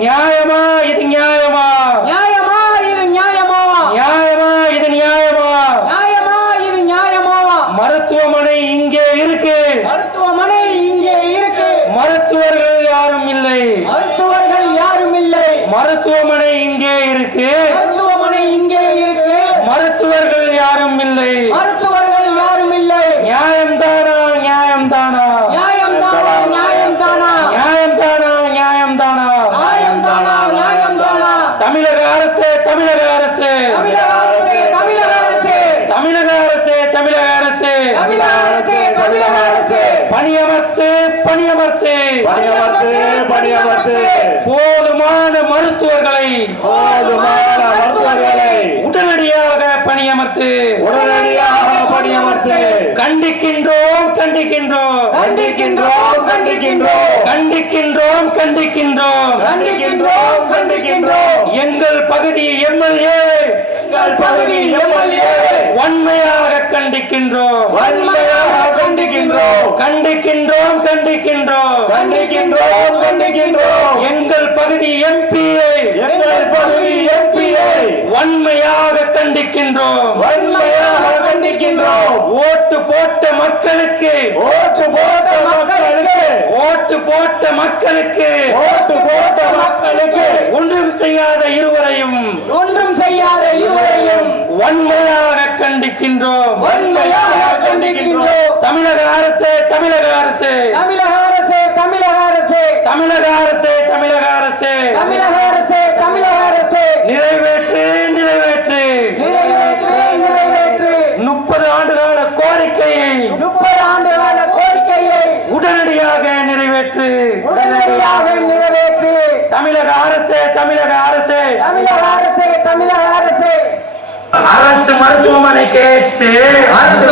நியாயமா இது நியாயமா? நியாயமா இது நியாயமா? நியாயமா இது நியாயமா? நியாயமா இது நியாயமா? மருத்துவமனை இங்கே இருக்கு, மருத்துவமனை இங்கே இருக்கு, மருத்துவர்கள் யாரும் இல்லை. மருத்துவர்கள் யாரும் இல்லை. மருத்துவமனை இங்கே இருக்கு, மருத்துவமனை இங்கே இருக்கு, மருத்துவர்கள் யாரும் இல்லை. மருத்துவர்கள் யாரும் இல்லை. நியாயம்தானா நியாயம்தானா? நியாயம்தானா நியாயம்தானா? நியாயம்தானா நியாயம்தானா? நியாயம்தானா நியாயம்தானா? தமிழக அரசு தமிழக அரசு தமிழக அரசே தமிழக அரசே தமிழக அரசு தமிழக அரசு தமிழக அரசே தமிழக அரசே பணியமர்த்து பணியமர்த்து பணியமர்த்து பணியமர்த்து போதுமான மருத்துவர்களை போதுமான மருத்துவர்களை உடனடியாக பணியமர்த்து உடனடியாக பணியமர்த்து கண்டிக்கின்றோம் கண்டிக்கின்றோம் கண்டிக்கின்றோம் கண்டிக்கின்றோம் கண்டிக்கின்றோம் கண்டிக்கின்றோம் கண்டிக்கின்றோம் கண்டிக்கின்றோம் எங்கள் பகுதி எம்எல்ஏ எங்கள் பகுதி எம்எல்ஏ வன்மையாக கண்டிக்கின்றோம் வன்மையாக கண்டிக்கின்றோம் கண்டிக்கின்றோம் கண்டிக்கின்றோம் கண்டிக்கின்றோம் கண்டிக்கின்றோம் எங்கள் பகுதி எம்பியை எங்கள் பகுதி எம்பியை வன்மையாக கண்டிக்கின்றோம் வன்மையாக கண்டிக்கின்றோம் ஓட்டு போட்ட மக்களுக்கு ஓட்டு போட்ட மக்களுக்கு ஓட்டு போட்ட மக்களுக்கு ஓட்டு போட்ட மக்களுக்கு ஒன்றும் செய்யாத இருவரையும் ஒன்றும் செய்யாத இருவரையும் வன்மையாக கண்டிக்கின்றோம் வன்மையாக கண்டிக்கின்றோம் தமிழக அரசு தமிழக அரசு தமிழக அரசே தமிழக அரசே தமிழக அரசு தமிழக அரசு தமிழக அரசே தமிழக அரசே நிறைவேற்று நிறைவேற்று நிறைவேற்று நிறைவேற்று 30 ஆண்டுகால கோரிக்கையை 30 ஆண்டுகால கோரிக்கையை உடனடியாக நிறைவேற்று உடனடியாக நிறைவேற்று தமிழக அரசு தமிழக அரசு தமிழக அரசே தமிழக அரசே அரசு மருத்துவமனை கேட்டு அரசு